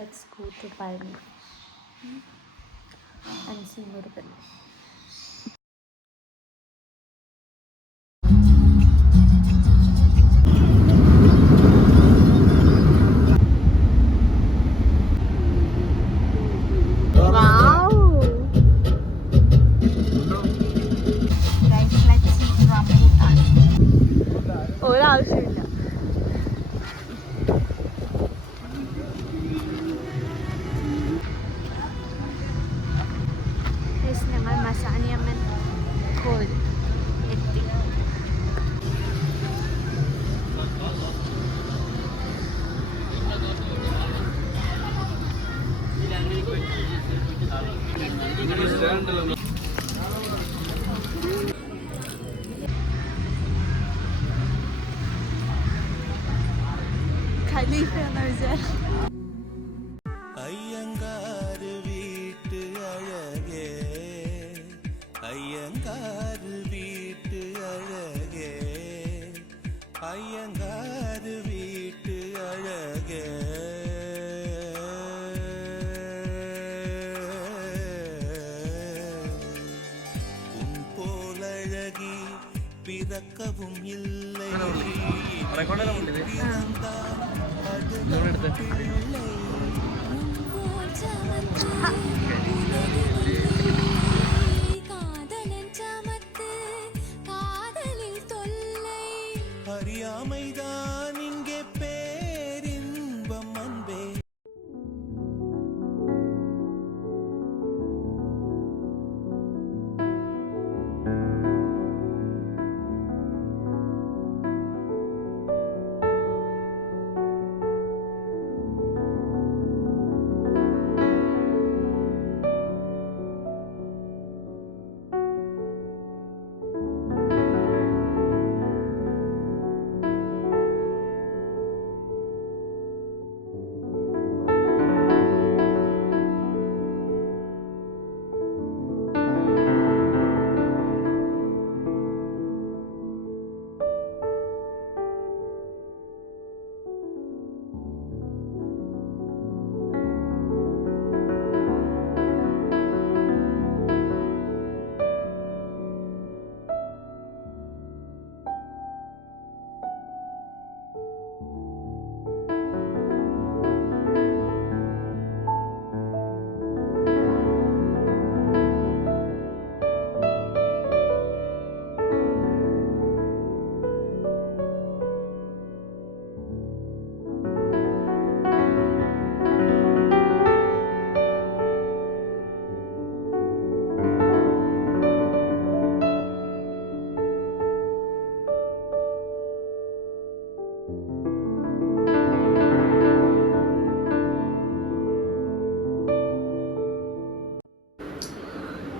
let's go to Palani and see Murugan. ഒരാവശ്യമില്ല. ഞങ്ങൾ മസാനിയമ്മൻ കോവിൽ എത്തി. ഖലീഫ എന്ന വിചാരം. അയ്യങ്കാര് വീട്ട് അഴകേ, അയ്യങ്കാര് വീട്ട് അഴകേ, അയ്യങ്കാര് വീട്ട് അഴകേ. ഉൻ പോലഴകി പിറക്കവും இல்லை. அறியாமைதான் இங்கே பேரின்பம் அன்பே.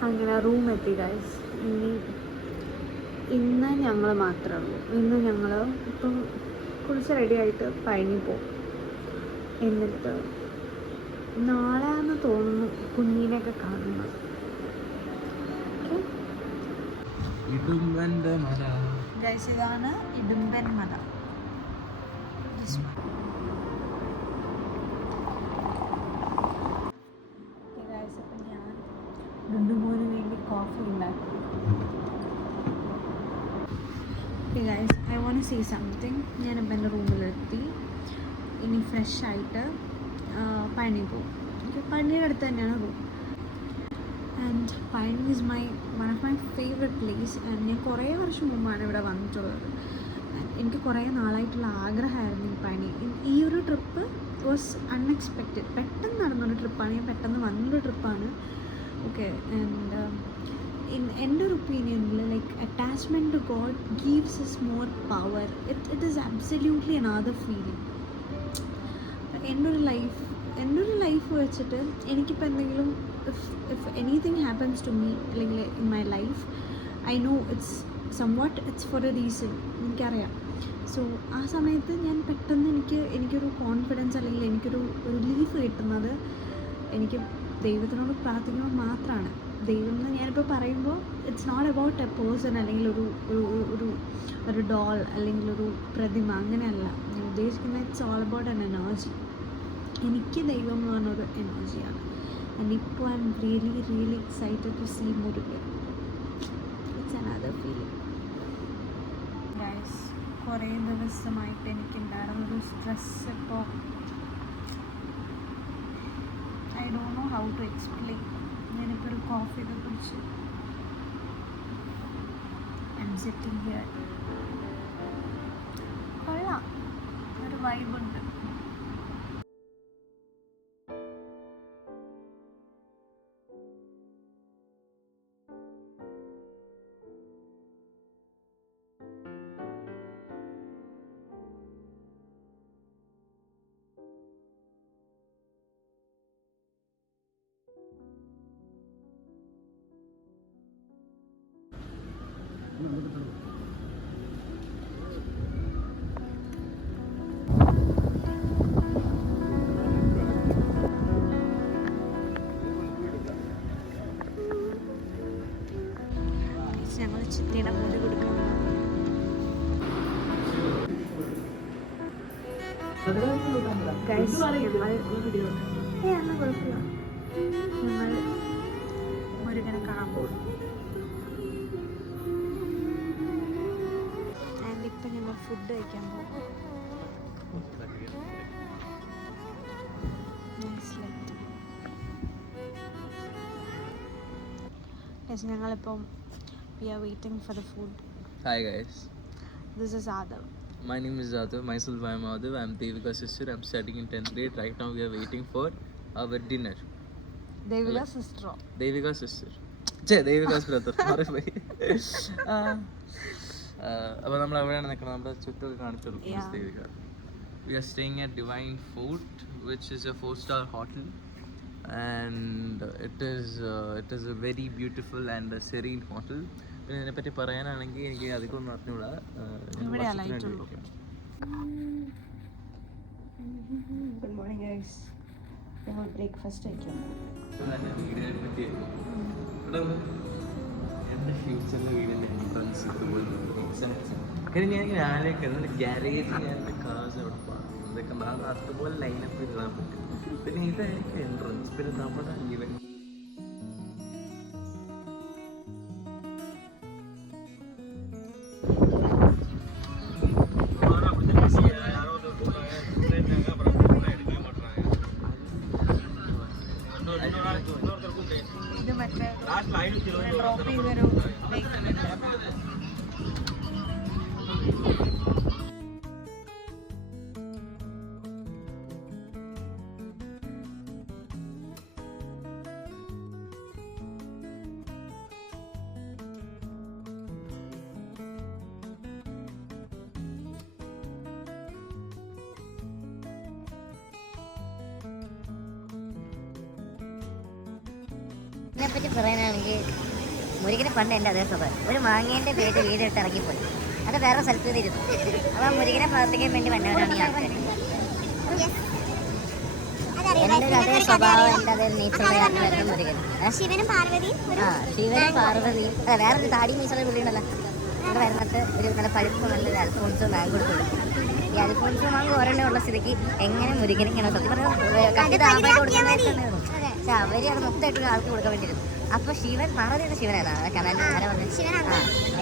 അങ്ങനെ റൂം എത്തി ഗൈസ്. ഇന്ന് ഞങ്ങൾ മാത്രമേ ഉള്ളൂ. ഇന്ന് ഞങ്ങൾ ഇപ്പം കുളിച്ച് റെഡിയായിട്ട് പഴനി പോകും. എന്നിട്ട് നാളെയാണെന്ന് തോന്നുന്നു കുഞ്ഞിനെയൊക്കെ കാണുന്നത്. ഗൈസ് ഇതാണ് ഇടുമ്പൻ മല. ഡുണ്ടുമോന് വേണ്ടി കോഫി ഉണ്ടാക്കി. Guys I want see something. ഞാനിപ്പോൾ എൻ്റെ റൂമിലെത്തി. ഇനി ഫ്രഷ് ആയിട്ട് പഴനി പോകും. എനിക്ക് പഴനിയുടെ അടുത്ത് തന്നെയാണ് room. And Palani is one of my favourite place. And ഞാൻ കുറേ വർഷം മുമ്പാണ് ഇവിടെ വന്നിട്ടുള്ളത്. എനിക്ക് കുറേ നാളായിട്ടുള്ള ആഗ്രഹമായിരുന്നു ഈ പഴനി. ഈ ഒരു ട്രിപ്പ് വാസ് അൺഎക്സ്പെക്റ്റഡ്. പെട്ടെന്ന് നടന്നൊരു ട്രിപ്പാണ്. ഞാൻ പെട്ടെന്ന് വന്നൊരു ട്രിപ്പാണ്. ഓക്കെ. ആൻഡ് എൻ്റെ ഒരു ഒപ്പീനിയനിൽ like attachment to God gives us more power. It is absolutely another feeling. എൻ്റെ ഒരു ലൈഫ് വെച്ചിട്ട് എനിക്കിപ്പോൾ എന്തെങ്കിലും if anything happens to me അല്ലെങ്കിൽ in my life, I know it's for a reason. എനിക്കറിയാം. സോ ആ സമയത്ത് ഞാൻ പെട്ടെന്ന് എനിക്കൊരു കോൺഫിഡൻസ് അല്ലെങ്കിൽ എനിക്കൊരു റിലീഫ് കിട്ടുന്നത് എനിക്ക് ദൈവത്തിനോട് പ്രാർത്ഥിക്കുമ്പോൾ മാത്രമാണ്. ദൈവം എന്ന് ഞാനിപ്പോൾ പറയുമ്പോൾ it's not about a person അല്ലെങ്കിൽ ഒരു ഡോൾ അല്ലെങ്കിൽ ഒരു പ്രതിമ, അങ്ങനെയല്ല ഞാൻ ഉദ്ദേശിക്കുന്നത്. It's all about an energy. എനിക്ക് ദൈവം എന്ന് പറഞ്ഞൊരു എനർജിയാണ്. ആൻഡ് ഇപ്പോൾ I'm really excited to see Murugan. It's another feeling. Guys, കുറേ ദിവസമായിട്ട് എനിക്കുണ്ടായിരുന്നൊരു സ്ട്രെസ് ഇപ്പോൾ I don't know how to explain. ഞാനിപ്പോൾ ഒരു കോഫിയൊക്കെ കുടിച്ച് ഐ എം സിറ്റിംഗ് ഹിയർ. കൊള്ളാം, ഒരു വൈബുണ്ട്. ഞങ്ങൾ ചിത്തിയുടെ മുടി കൊടുക്കണം. ഞങ്ങൾ മുരുകനെ കാണാൻ പോകും. ആൻഡ് ഇപ്പം ഞങ്ങൾ ഫുഡ് കഴിക്കാൻ പോകും. ഞങ്ങളിപ്പം we are waiting for the food. Hi guys, This is Adav. my name is Adav. Myself, I am Adav. I am Devika's sister. I am studying in 10th grade. Right now we are waiting for our dinner. Devika sister. Devika's sister. Devika's brother. Sorry. അപ്പോൾ നമ്മൾ എവിടെയാണ് നിൽക്കുന്നത്? നമ്മുടെ ചുറ്റൊക്കെ കാണിച്ചു കൊടുക്കും Devika. We are staying at Divine Fort, which is a 4-star hotel, and it is a very beautiful and a serene hotel. പിന്നെ ഇതിനെപ്പറ്റി പറയാനാണെങ്കിൽ എനിക്ക് അധികമൊന്നും അറിഞ്ഞൂടാ. Good morning guys. ഞങ്ങൾ ബ്രേക്ക്ഫാസ്റ്റ് കഴിക്കാം. എൻ്റെ ഫ്യൂച്ചറിലെ വീടിൻ്റെ എൻട്രൻസ് കാര്യം ഞാൻ ആലോചിക്കുന്നത് ഗ്യാരേജിൽ ഞാൻ എൻ്റെ കാർസ് അവിടെ പാടും ഇതൊക്കെ അത് അതുപോലെ ലൈനപ്പ് ഇടാൻ പറ്റും. പിന്നെ ഇതായിരിക്കും എൻട്രൻസ്. പിന്നെ നമ്മുടെ ഈവൻ ഇത് മറ്റേ ഡ്രോപ്പ് ചെയ്തൊരു ഇതിനെപ്പറ്റി പറയാനാണെങ്കിൽ മുരുകന് പണ്ട് എൻ്റെ അതേ സ്വഭാവം. ഒരു മാങ്ങേൻ്റെ പേര് വീടിട്ട് ഇറങ്ങിപ്പോയി. അത് വേറെ സ്ഥലത്ത് ഇരുന്നു. അപ്പോൾ ആ മുരുകനെ പ്രവർത്തിക്കാൻ വേണ്ടി വന്നവരാണ് ഈ ആൾക്കാർ. എൻ്റെ ഒരു അതേ സ്വഭാവം, എൻ്റെ അതേ നേച്ചറുള്ള ആൾക്കാരാണ് മുരുകൻ. ശിവനും പാർവതിയും. അതെ, വേറൊരു താടി മീശുള്ള പുള്ളിയുണ്ടല്ലോ. ഇവിടെ വരുന്നിട്ട് ഒരു നല്ല പഴുപ്പ് നല്ലൊരു അൽഫോൺസോ മാങ്കോ കൊടുത്തു. ഈ അൽഫോൺസോ മാങ്കോ ഒരെണ്ണം ഉള്ള സ്ഥിതിക്ക് എങ്ങനെ മുരുകനിക്കാണോ സത്യം പറഞ്ഞാൽ കട്ടി താഴെ കൊടുക്കുന്നതായിട്ടുണ്ടായിരുന്നു. പക്ഷെ അവര് അത് മൊത്തമായിട്ട് ആൾക്ക് കൊടുക്കാൻ വേണ്ടിയിരുന്നു. അപ്പൊ ശിവൻ പാർവതിയുടെ ശിവനാണ് കനാലിൽ അങ്ങനെ പറഞ്ഞത്.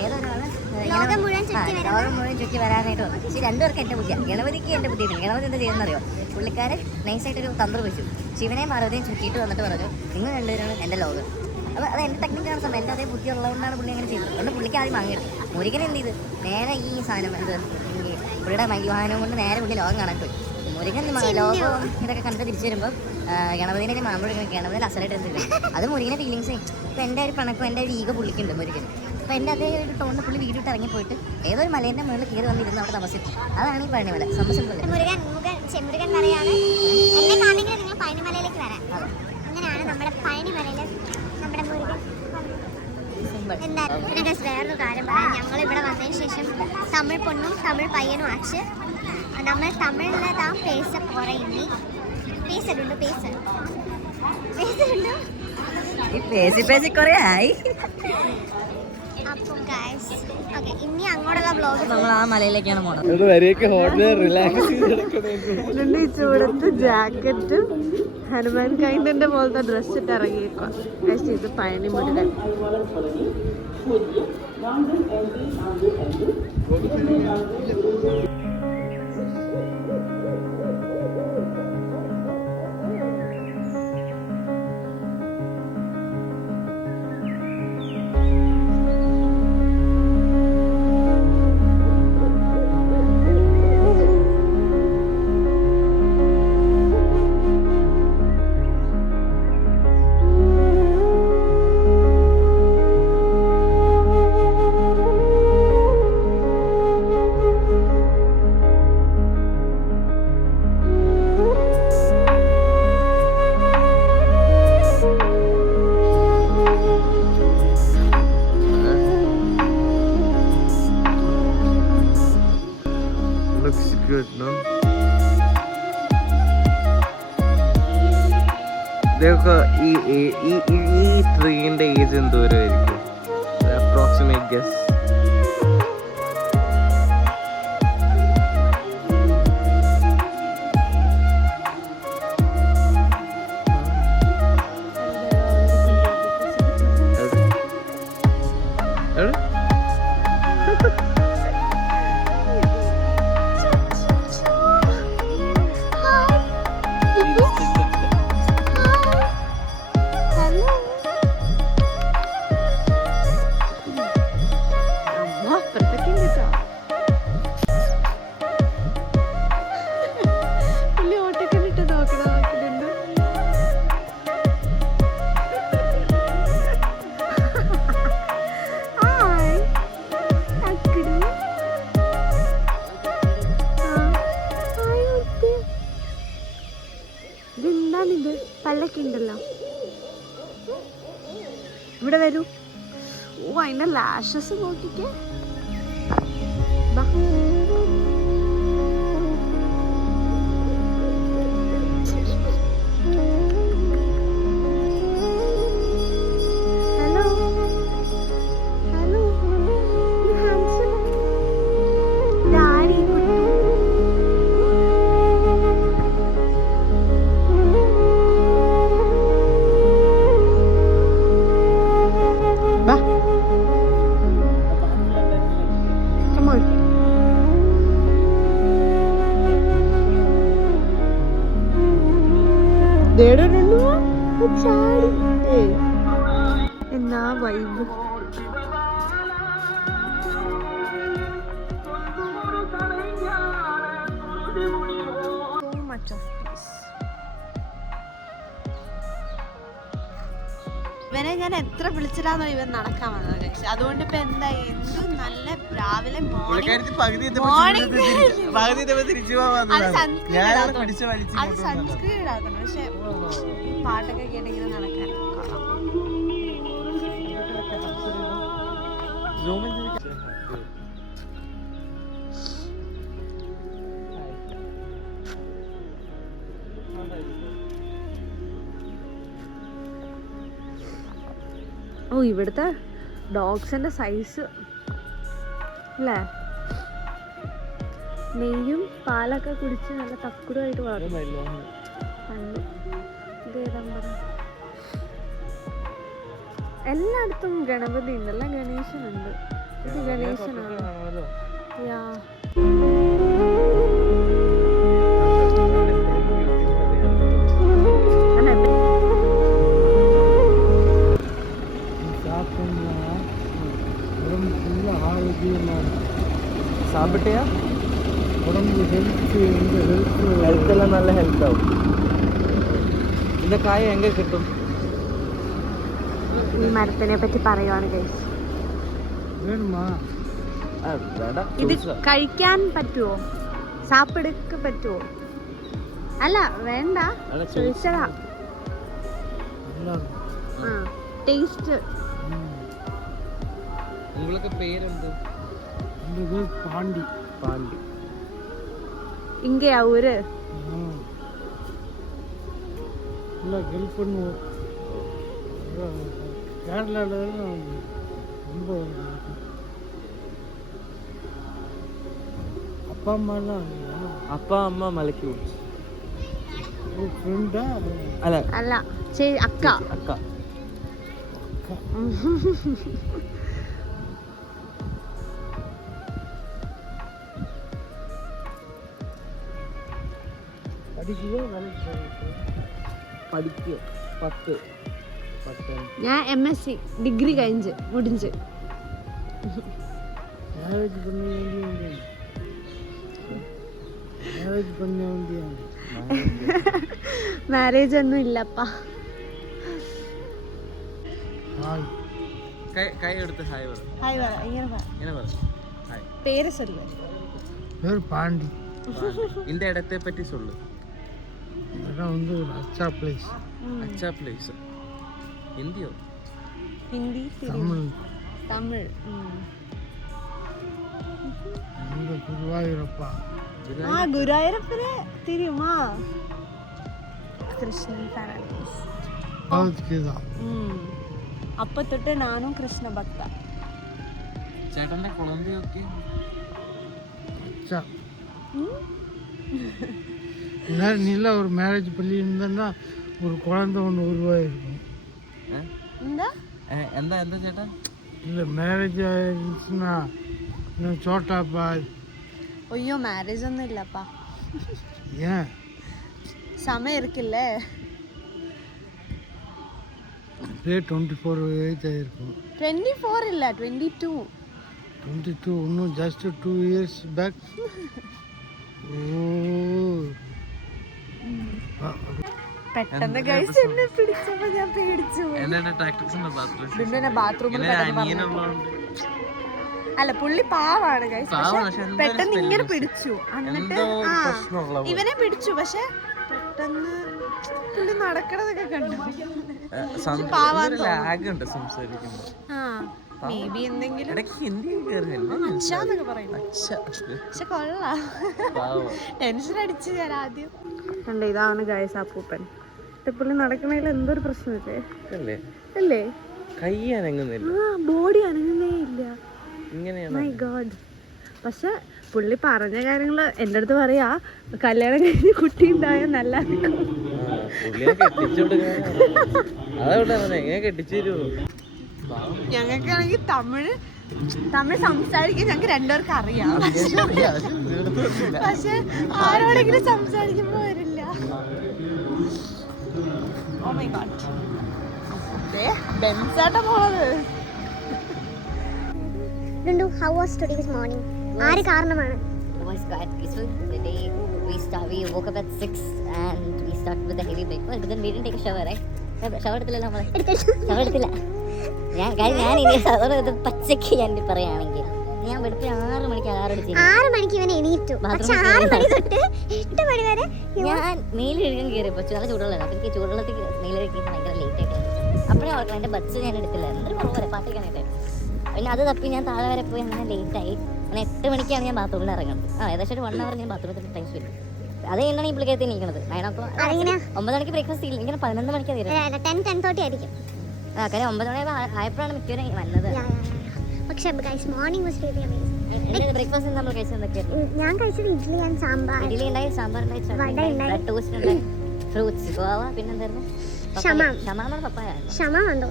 ഏതൊരാള് ലോകം മുഴുവൻ ചുറ്റി വരാനായിട്ട് വന്നു. പക്ഷേ രണ്ടുപേർക്ക് എൻ്റെ ബുദ്ധിയാണ്. ഗണപതിക്ക് എൻ്റെ ബുദ്ധിയാണ്. ഗണപതി എന്താ ചെയ്യുന്നറിയോ? പുള്ളിക്കാരൻ നൈസായിട്ടൊരു തന്ത്രം വെച്ചു. ശിവനെയും പാർവതിയും ചുറ്റിയിട്ട് വന്നിട്ട് പറഞ്ഞു, നിങ്ങൾ രണ്ടുപേരാണ് എൻ്റെ ലോകം. അപ്പോൾ അത് എൻ്റെ ടെക്നിക്കാണ് സമയം. എൻ്റെ അതേ ബുദ്ധി ഉള്ളതുകൊണ്ടാണ് പുള്ളി അങ്ങനെ ചെയ്തത്. അതുകൊണ്ട് പുള്ളിക്ക് ആദ്യം വാങ്ങിയെടുത്തു. മുരുകൻ എന്ത് ചെയ്ത് നേരെ ഈ സാധനം എന്ത് പുള്ളിയുടെ വാഹനം കൊണ്ട് നേരെ പുള്ളി ലോകം കാണാൻ പോയി. മുരുകൻ ലോകം ഇതൊക്കെ കണ്ടിട്ട് തിരിച്ചു വരുമ്പോൾ ഗണപതിനെ മാമ്പഴ ഗണപതിയിൽ അസലായിട്ട് എന്തില്ല. അത് മുരുകനെ ഫീലിങ്സ്. ഇപ്പോൾ എൻ്റെ ഒരു പണക്കും എൻ്റെ ഒരു ഈഗോ പുള്ളിക്കുണ്ട് മുരുകന്. അപ്പോൾ എൻ്റെ അതേ ഒരു ടോണിൽ പുള്ളി വീടിട്ട് ഇറങ്ങിപ്പോയിട്ട് ഏതൊരു മലേൻ്റെ മുകളിൽ കയറി വന്നിരുന്ന് അവിടെ താമസിക്കും. അതാണ് ഈ പഴനിമല. സംഭവിച്ചിട്ടുള്ളത് മുരുകൻ പറയാണ്, എന്നെ കാണെങ്കിൽ നിങ്ങൾ പഴനിമലയിലേക്ക് വരാം. അങ്ങനെയാണ് നമ്മുടെ പഴനിമലയിൽ നമ്മുടെ മുരുകൻ. എന്തായാലും പിന്നെ വേറൊരു കാര്യം പറയാം. ഞങ്ങളിവിടെ വന്നതിന് ശേഷം തമിഴ് പൊണ്ണും തമിഴ് പയ്യനും ആച്ച് നമ്മൾ തമിഴിൽ தான் பேச போகிறேன். ഇനി ഈ പേസി കുറേ ആയി. അപ്പം ഗൈസ് ഓക്കെ ഇനി അങ്ങോട്ടുള്ള വ്ലോഗ് നമ്മൾ ആ മലയിലേക്കാണ് പോണത്. ഈ ചൂടത്ത് ജാക്കറ്റും ഹനുമാൻ കൈൻഡിന്റെ പോലത്തെ ഡ്രസ് ഇട്ട് ഇറങ്ങിയേക്കാം. ഇത് Palani Murugan. Looks good, no? ഇതൊക്കെ ഈ ട്രീന്റെ ഏജ് എന്തോരമായിരിക്കും? Approximate guess. ഇതെന്താണിത്? പല്ലൊക്കെ ഉണ്ടല്ലോ. ഇവിടെ വരൂ. ഓ അതിന്റെ ലാഷസ് നോക്കിക്കേ. Hello hello handsome daddy Kuttu. എന്നാ vibe. So much of peace. ഇവനെ ഞാൻ എത്ര വിളിച്ചിട്ടാന്നോ ഇവൻ നടക്കാൻ വന്നത്. അതുകൊണ്ട് ഇപ്പൊ എന്തായി, എന്ത് നല്ല രാവിലെ മോർണിംഗ് സൺസ്ക്രീൻ ഇടാക്കണം. പക്ഷെ ഈ പാട്ടൊക്കെ കേട്ടിങ്ങനെ നടക്കാൻ കൊള്ളാം. ഓ ഇവിടുത്തെ ഡോഗ്സിന്റെ സൈസ് അല്ലേ, നെയ്യും പാലൊക്കെ കുടിച്ച് നല്ല തക്കുടുമായിട്ട് വളർത്തും. എല്ലായിടത്തും ഗണപതി ഉണ്ടല്ല, ഗണേശനുണ്ട്. ഇത് ഗണേശനാണ്. യാ സാപ്പിട്ടയാ ഹെൽത്ത് എല്ലാം നല്ല ഹെൽത്ത് ആവും. ഇതിന്റെ കായ എങ്ങനെ കിട്ടും? ഈ മരത്തിനെ പറ്റി പറയുവാണ് ഗൈസ്. ഇത് കഴിക്കാൻ പറ്റുമോ? സാപ്പിടുക്ക് പറ്റുമോ? അല്ല വേണ്ട, ചോദിച്ചതാ. ആ ടേസ്റ്റ്. உங்களுக்கு பேர் എന്ത്? പാണ്ടി. പാണ്ടി ഇങ്ങയാ ഊര്? അപ്പ അമ്മ മലയ്ക്ക് വിളിച്ചു. അല്ല അല്ല അക്ക. അക്ക. പഠിക്കുക 10. ഞാൻ MSc ഡിഗ്രി കഴിഞ്ഞ് മുടിഞ്ച്. മാരേജ് ഒന്നും ഇല്ലപ്പാ. കൈ എടുത്ത് ഹായ് പറ. ഹായ് പറ. ഇങ്ങനെ പറ. ഹായ്. പേര് சொல்லு. பேர் பாண்டி. இந்த இடத்தை பற்றி சொல்லு. இடம் வந்து ஒரு அச்சா பிளேஸ். अच्छा प्लेस. हिंदियो? हिंदी தமிழ். தமிழ். இந்த குருவாயூரப்பா. ഗുരുവായൂരപ്പനെ தெரியுமா? കൃഷ്ണൻ ഫാനാണ്. பகவத்கீதா. അപ്പൊ തൊട്ട് നാനും കൃഷ്ണ ഭക്ത. ചേട്ടന്റെ കുളന്തിയൊക്കെ அச்சா. நீல ஒரு மேரேஜ் பண்ணி இருந்தேன்னா ஒரு குழந்தை ஒன்று உருவாயிருக்கும். എന്താ എന്താ എന്താ ചേട്ടാ? இல்லை மேரேஜ் ஆயிருந்துச்சுன்னா சோட்டா பாய். അയ്യോ മാരേജ് ഒന്നും ഇല്ലപ്പാ. ஏன் സമയം ഇരിക്കില്ലേ? அப்படியே 24 ஏஜ் ஆயிருக்கும். 24 இல்ல 22. 22 இன்னும் ஜஸ்ட் 2 years பேக். പെട്ടെന്ന് ഗൈസ് എന്നെ പിടിച്ചപ്പോ ഞാൻ പേടിച്ചു. എന്നെ ടാക്ടിക്സിന്റെ ബാത്റൂം പിന്നെ ബാത്റൂമിൽ അനിയനുള്ളതുകൊണ്ട് അല്ല പുള്ളി പാവാണ് ഗൈസ്. പാവാണ്, പക്ഷെ പക്ഷെ എന്തോ പെട്ടെന്ന് ഒരു ഇങ്ങനെ spelling പിടിച്ചു. എന്നിട്ട് എന്തോ ഒരു പ്രശ്നമുള്ള പോലെ. ഇവനെ പിടിച്ചു. പക്ഷെ പെട്ടെന്ന് പുള്ളി നടക്കണതൊക്കെ കണ്ടു. ലാഗ് ഉണ്ട് സംസാരിക്കുമ്പോ. മേ ബി എന്തെങ്കിലും ഇടയ്ക്ക് ഹിന്ദി കയറിയല്ലേ? അച്ഛാന്നൊക്കെ പറയുന്നു. പക്ഷെ കൊള്ളാം. ടെൻഷൻ അടിച്ച് ഞാൻ ആദ്യം കണ്ട. ഇതാണ് ഗൈസ് അപ്പൂപ്പൻ. പുള്ളി നടക്കണേൽ എന്തൊരു പ്രശ്നമില്ലേ? അല്ലേ? കൈ അനങ്ങുന്നില്ല, ബോഡി അനങ്ങുന്നേ ഇല്ല. ഇങ്ങനെയാണ്. My God. പക്ഷെ പുള്ളി പറഞ്ഞ കാര്യങ്ങള് എൻ്റെ അടുത്ത് പറയാ, കല്യാണം കഴിഞ്ഞ് കുട്ടി ഉണ്ടായ നല്ല എങ്ങനെ കെട്ടിച്ചു തരുമോ? ഞങ്ങൾക്കാണെങ്കിൽ തമിഴ് സംസാരിക്കാൻ ഞങ്ങൾക്ക് രണ്ടുപേർക്ക് അറിയാം. പക്ഷെ ആരോടെങ്കിലും സംസാരിക്കുമ്പോ വരില്ല. Oh my God. ബെൻസാട്ടാ പോണത്. How was today's morning? ആര് കാരണമാണ്? It was quite peaceful. The day we woke up at 6 and we started with a heavy breakfast. But then we didn't take a shower, right? Shower എടുത്തില്ല നമ്മളെ. Shower എടുത്തില്ല. ഞാൻ ഇനി shower എടുത്ത് പച്ചയ്ക്ക് ഞാൻ പറയുകയാണെങ്കിൽ ഞാൻ വെളുപ്പിന് 6 മണിക്ക് അലാറം അടിച്ചു. 6 മണിക്ക് ഇവൻ എണീറ്റു. പക്ഷെ 6 മണി തൊട്ട് 8 മണി വരെ ഞാൻ മെയിൽ കഴുകാൻ കയറിയപ്പോൾ നല്ല ചൂടുവെള്ളം. അപ്പം എനിക്ക് ചൂടുവെള്ളത്തിൽ മെയിൽ കഴുകിയിട്ട് ഭയങ്കര ലേറ്റ് ആയിട്ട് അപ്പോഴേ ഓർക്കണം എൻ്റെ ബസ് ഞാൻ എടുത്തില്ല. എന്തൊരു കുറവ് പാട്ടിക്കാനായിട്ട്. പിന്നെ അത് തപ്പി ഞാൻ താഴെ വരെ പോയി അങ്ങനെ ലേറ്റായി. അങ്ങനെ 8 മണിക്കാണ് ഞാൻ ബാത്റൂമിൽ ഇറങ്ങുന്നത്. ഏകദേശം ഒരു 1 hour ഞാൻ ബാത്റൂമിൽ ടൈം സ്പെൻഡ്. അത് കഴിഞ്ഞാണ് ഈ പുള്ളിക്കകത്ത് എണീക്കുന്നത്. 9 മണിക്ക് ബ്രേക്ക്ഫാസ്റ്റ് ഇല്ല, ഇങ്ങനെ 11 മണിക്കാണ് തരുന്നത്. 10:30 ആയിരിക്കും. കാര്യം 9 മണി ആയപ്പോഴാണ് മിക്കവരും വന്നത്. പക്ഷേ guys morning was really amazing. Breakfast നമ്മൾ കഴിച്ചത് എന്തൊക്കെയായിരുന്നു? ഞാൻ കഴിച്ചത് ഇഡ്ഡലി ആൻഡ് സാമ്പാർ. ഇഡ്ഡലി ഉണ്ടായി, സാമ്പാർ ഉണ്ടായി, ചട്നി ഉണ്ടായി, ബ്രെഡ് ടോസ്റ്റ് ഉണ്ടായി, ഫ്രൂട്ട്സ് ഗോവ, പിന്നെന്തായിരുന്നു? ഷമാമ പപ്പായ ഉണ്ടോ?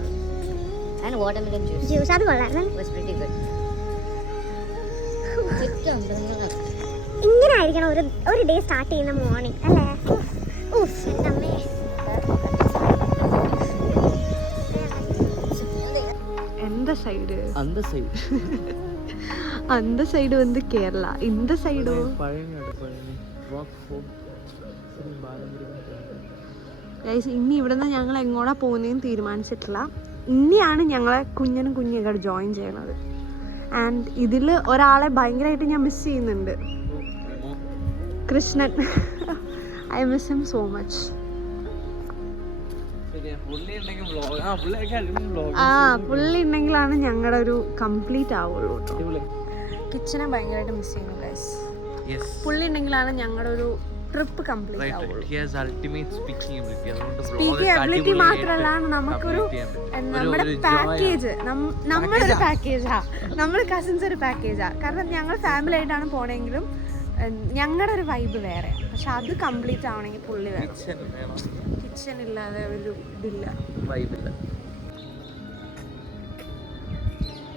And watermelon juice. അത് കൊള്ളാം. Was pretty good. ഇങ്ങനെ ആയിരിക്കണം ഒരു ഡേ സ്റ്റാർട്ട് ചെയ്യുന്ന മോർണിംഗ് അല്ലേ? ഊഫ് എൻ്റെ അമ്മേ. எந்த சைடு? அந்த சைடு. அந்த சைடு வந்து கேரளா. இந்த சைடு ഗൈസ് ഇനി ഇവിടുന്ന് ഞങ്ങൾ എങ്ങോട്ടാ പോകുന്നതെന്ന് തീരുമാനിച്ചിട്ടില്ല. ഇനിയാണ് ഞങ്ങളെ കുഞ്ഞൊക്കെ ജോയിൻ ചെയ്യണത്. ആൻഡ് ഇതിൽ ഒരാളെ ഭയങ്കരമായിട്ട് ഞാൻ മിസ് ചെയ്യുന്നുണ്ട്, Krishnan. I miss him so much. പുള്ളി ഉണ്ടെങ്കിലാണ് ഞങ്ങളുടെ ഒരു കംപ്ലീറ്റ് ആവുള്ളൂ കേട്ടോ. കിച്ചനെ ഭയങ്കരമായിട്ട് മിസ് ചെയ്യുന്നു ഗൈസ്. പുള്ളി ഉണ്ടെങ്കിലാണ് ഞങ്ങളുടെ ഒരു ട്രിപ്പ് കംപ്ലീറ്റ് ആവുള്ളൂ. He has ultimate speaking ability. അതുകൊണ്ട് സ്പീക്കിംഗ് എബിലിറ്റി മാത്രമല്ല, നമുക്കൊരു നമ്മുടെ പാക്കേജ്, നമ്മളൊരു പാക്കേജാ, നമ്മൾ കസിൻസ് ഒരു പാക്കേജാ. കാരണം ഞങ്ങൾ ഫാമിലി ആയിട്ടാണ് പോണെങ്കിലും ഞങ്ങളുടെ ഒരു വൈബ് വേറെ. പക്ഷെ അത് കംപ്ലീറ്റ് ആവണമെങ്കിൽ പുള്ളി വേണം. കിച്ചൺ ഇല്ലാതെ ഒരു ഇതില്ല, വൈബില്ല.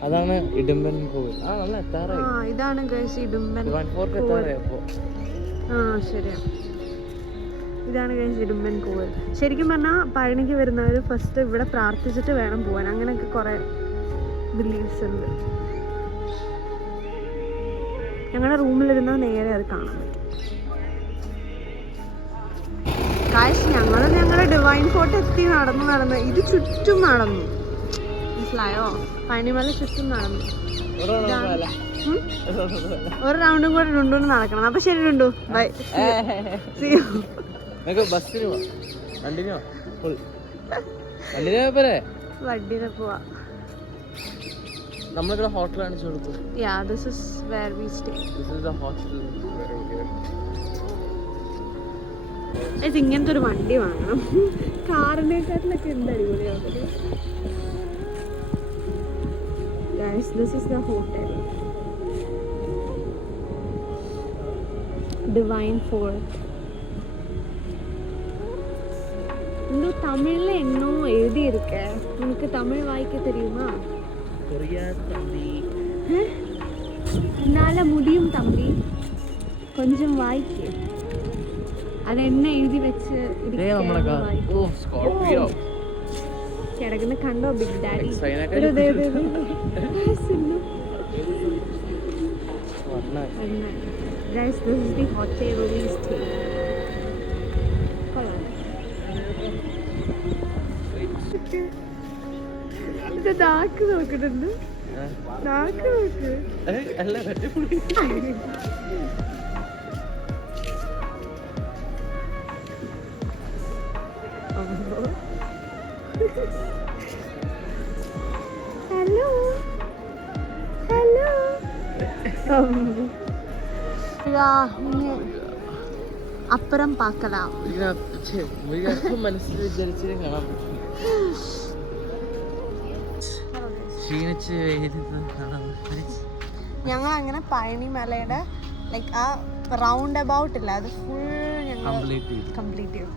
അതാണ് ഇടുമ്പൻ കോവിൽ. ഇതാണ് ഗൈസ് ഇടുമ്പൻ. ശരിയാ, ഇതാണ് ഗൈസ് ഇടുമ്പൻ കോവിൽ. ശരിക്കും പറഞ്ഞാൽ പഴനിക്ക് വരുന്നവർ ഫസ്റ്റ് ഇവിടെ പ്രാർത്ഥിച്ചിട്ട് വേണം പോവാൻ. അങ്ങനെയൊക്കെ കുറെ ബിലീഫ്സ് ഉണ്ട്. ഞങ്ങളുടെ റൂമിലിരുന്നാൽ നേരെ അത് കാണാൻ പറ്റും. ഗൈസ് ഞങ്ങളുടെ ഡിവൈൻ ഫോർട്ട് എത്തി നടന്ന് ഇത് ചുറ്റും നടന്നു, മനസ്സിലായോ? പഴനിമല ചുറ്റും നടന്നു. ഒരു റൗണ്ടും കൂടെ ടുണ്ടൂന്ന് നടക്കണം. അപ്പൊ ശരി ടുണ്ടു, ബൈ. വണ്ടിനെ പോവാ. നമ്മളിവിടെ ഹോട്ടൽ കാണിച്ചു കൊടുക്കും. Yeah, this is where we stay. This is the hostel. ഇങ്ങനത്തെ ഒരു വണ്ടി വാങ്ങണം. കാറിനെക്കാട്ടിലൊക്കെ എന്ത് അടിപൊളിയാണ്. Guys, this is the hotel. Divine Fort. ഇന്ന് തമിഴിൽ എന്നോ എഴുതിയിരിക്കേ. നിനക്ക് തമിഴ് വായിക്ക தெரியுமா? എന്നാല മുടിയും തമ്പി கொஞ்சம் വായിക്കേ. അതെന്നെ എഴുതി വെച്ച് കിടക്കുന്ന കണ്ടോ big daddy. Guys, this is the hotel we stay. ഇത് നാക്ക് നോക്കിട്ടുണ്ട്. നാക്ക് നോക്ക്. Hello hello. അപ്പുറം പാക്കലാം. മനസ്സിൽ വിചാരിച്ചാലും കാണാൻ പറ്റും. ഞങ്ങൾ അങ്ങനെ പഴനി മലയുടെ ലൈക്ക് ആ റൗണ്ട് അബൌട്ട് ഇല്ല, അത് ഫുൾ ഞങ്ങൾ കംപ്ലീറ്റ് ചെയ്തു.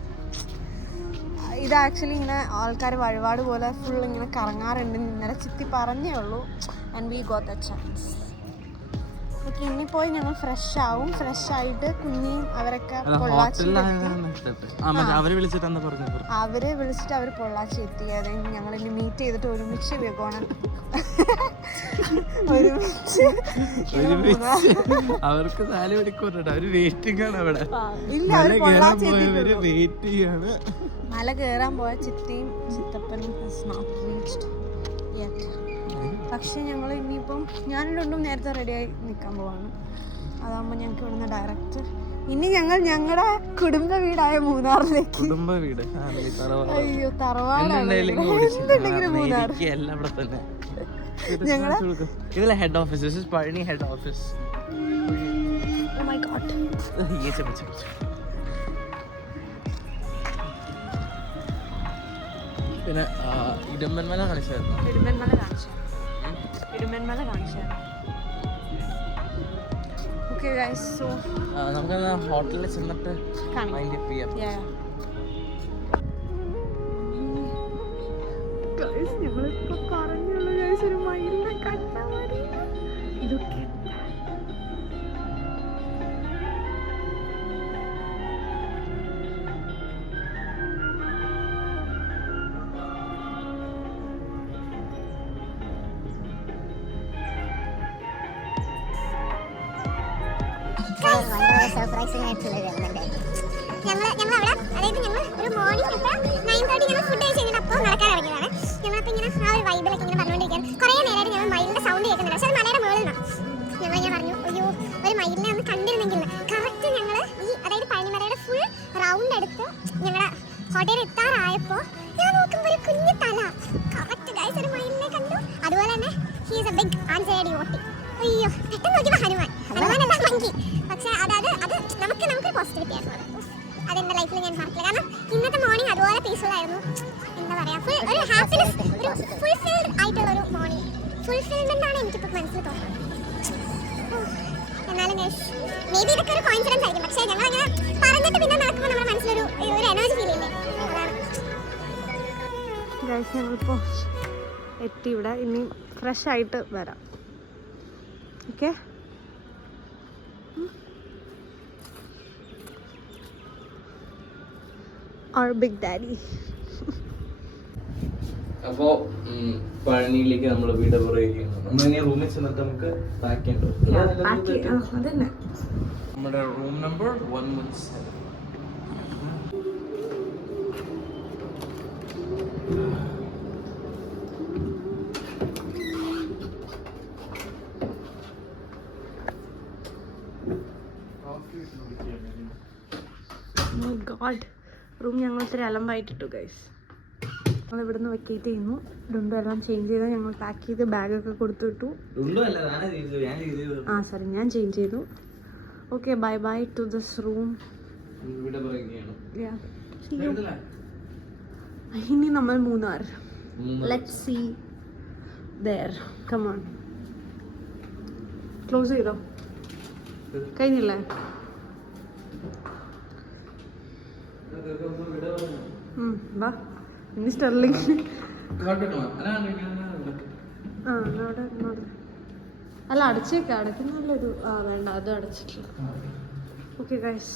ഇത് ആക്ച്വലി ഇങ്ങനെ ആൾക്കാർ വഴിപാട് പോലെ ഫുൾ ഇങ്ങനെ കറങ്ങാറുണ്ട്. ഇന്നലെ ചിത്തി പറഞ്ഞേ ഉള്ളൂ. And we got the chance. Okay, ഇനി പോയി ഞങ്ങൾ ഫ്രഷ് ആവും. ഫ്രഷ് ആയിട്ട് കുഞ്ഞിയും അവരൊക്കെ പൊള്ളാച്ചി അവര് വിളിച്ചിട്ട് അവർ പൊള്ളാച്ചി എത്തി. അതായത് ഞങ്ങൾ ഇനി മീറ്റ് ചെയ്തിട്ട് ഒരുമിച്ച് അവർക്ക് നാല് മണിക്കൂറുണ്ട്. അവര് വെയിറ്റിംഗ് ആണ് അവിടെ. ഇല്ല, അവര് പൊള്ളാച്ചി എത്തിയിട്ടുണ്ട്. മല കയറാൻ പോയ ചിത്തിയും ചിത്തപ്പനും പക്ഷെ ഞങ്ങൾ ഇനിയിപ്പം ഞാനും രണ്ടും നേരത്തെ റെഡിയായി നിൽക്കാൻ പോവാണ്. അതാകുമ്പോൾ ഞങ്ങൾക്ക് ഇവിടുന്ന് ഡയറക്റ്റ് ഇനി ഞങ്ങളുടെ കുടുംബ വീടായ മൂന്നാറിലേക്ക്. അയ്യോ, തറവാടെങ്കിലും മൂന്നാർ. ഞങ്ങളുടെ head office Palani head office. പിന്നെ ഇടുമ്പൻമല കാണിച്ചായിരുന്നു. ഇടുമ്പൻമല കാണിച്ചു. ഓക്കെ ഗൈസ്, സോ നമുക്ക് ഹോട്ടലിൽ ചെന്നിട്ട് വൈൻഡപ്പ് ചെയ്യാം. ഗൈസ് ഞങ്ങളിപ്പോ പറഞ്ഞുള്ളൂ ഗൈസ്, ഒരു മയിലിനെ കണ്ടാൽ മതി. ഇതൊക്കെ സർപ്രൈസിംഗ് ആയിട്ടുള്ള ഒരു എലമെന്റ് ആയിരുന്നു. ഞങ്ങൾ അവിടെ അതായത് ഞങ്ങൾ ഒരു മോർണിംഗ് ഇപ്പോൾ 9:30 ഞങ്ങൾ ഫുഡ് കഴിച്ച് കഴിഞ്ഞിട്ട് അപ്പോൾ നടക്കാൻ ഇറങ്ങിയതാണ്. ഞങ്ങളപ്പോൾ ഇങ്ങനെ ആ ഒരു വൈബിലൊക്കെ ഇങ്ങനെ പറഞ്ഞുകൊണ്ടിരിക്കുകയാണ്. കുറേ നേരമായിട്ട് ഞങ്ങൾ മയിലിൻ്റെ സൗണ്ട് കേൾക്കുന്നുണ്ട്. പക്ഷേ അത് മലയുടെ മുകളിൽ നിന്നാണ്. ഞാൻ പറഞ്ഞു അയ്യോ ഒരു മയിലിനെ ഒന്ന് കണ്ടിരുന്നെങ്കിൽ. കറക്റ്റ് ഞങ്ങൾ ഈ അതായത് പഴനിമലയുടെ ഫുൾ റൗണ്ട് എടുത്ത് ഞങ്ങളുടെ ഹോട്ടലിൽ എത്താറായപ്പോൾ ഞാൻ നോക്കുമ്പോൾ ഒരു കുഞ്ഞു തല. കറക്റ്റ് ഗൈസ് ഒരു മയിലിനെ കണ്ടു. അതുപോലെ തന്നെ he is a big answer devotee. അയ്യോ പെട്ടെന്ന് നോക്കിയപ്പോൾ ഹനുമാൻ അല്ല മങ്കി. പക്ഷെ അതായത് അത് നമുക്ക് പോസിറ്റിവിറ്റി ആയിരുന്നു. ലൈഫിൽ ഞാൻ മറക്കില്ല. കാരണം ഇന്നത്തെ മോർണിംഗ് അതുപോലെ പീസ്ഫുൾ ആയിരുന്നു. എന്താ പറയാ, ഒരു ഹാപ്പിനെസ്, ഒരു ഫുൾഫിൽഡ് ആയിട്ടുള്ള ഒരു മോർണിംഗ്. ഫുൾഫിൽമെന്റ് ആണ് എനിക്കിപ്പോൾ മനസ്സിൽ തോന്നുന്നത്. എന്നാലും മേ ബി ഇതൊക്കെ ഒരു കോയിൻസിഡൻസ് ആയിരിക്കും. പക്ഷേ ഞങ്ങൾ അങ്ങനെ പറഞ്ഞിട്ട് പിന്നെ നടക്കുമ്പോൾ നമ്മുടെ മനസ്സിലൊരു എനർജി ഫീൽ ചെയ്യില്ലേ, അതാണ്. ഗൈസ് ഞങ്ങളിപ്പോൾ എത്തി ഇവിടെ. ഇനി ഫ്രഷ് ആയിട്ട് വരാം. Okay, our big daddy. അപ്പോൾ പഴനിയിലേക്ക് നമ്മൾ വീട് പറയുകയാണ്. നമ്മളിനി റൂമിൽ ചെന്നിട്ട് നമുക്ക് പാക്ക് ചെയ്യണ്ടോ? അതന്നെ നമ്മുടെ റൂം നമ്പർ 117. ഗോഡ്, റൂം ഞങ്ങൾ ഇത്തിരി അലമ്പായിട്ടിട്ടു ഗൈസ്. ഞങ്ങൾ ഇവിടെ നിന്ന് വെക്കേറ്റ് ചെയ്യുന്നു. രണ്ടും എല്ലാം ചേഞ്ച് ചെയ്താൽ ഞങ്ങൾ പാക്ക് ചെയ്ത് ബാഗൊക്കെ കൊടുത്തിട്ടു. ആ സോറി, ഞാൻ ചേഞ്ച് ചെയ്തു. Okay, bye bye to this room. ഇനി നമ്മൾ Munnar. Let's see there. Come on, close ചെയ്തോ? കഴിഞ്ഞില്ലേ? വാ, ഇനി സ്റ്റെർലിംഗ്. അല്ല അടച്ചേക്കാം, അടയ്ക്കുന്നല്ലൊരു വേണ്ട, അത് അടച്ചിട്ടില്ല. Okay guys,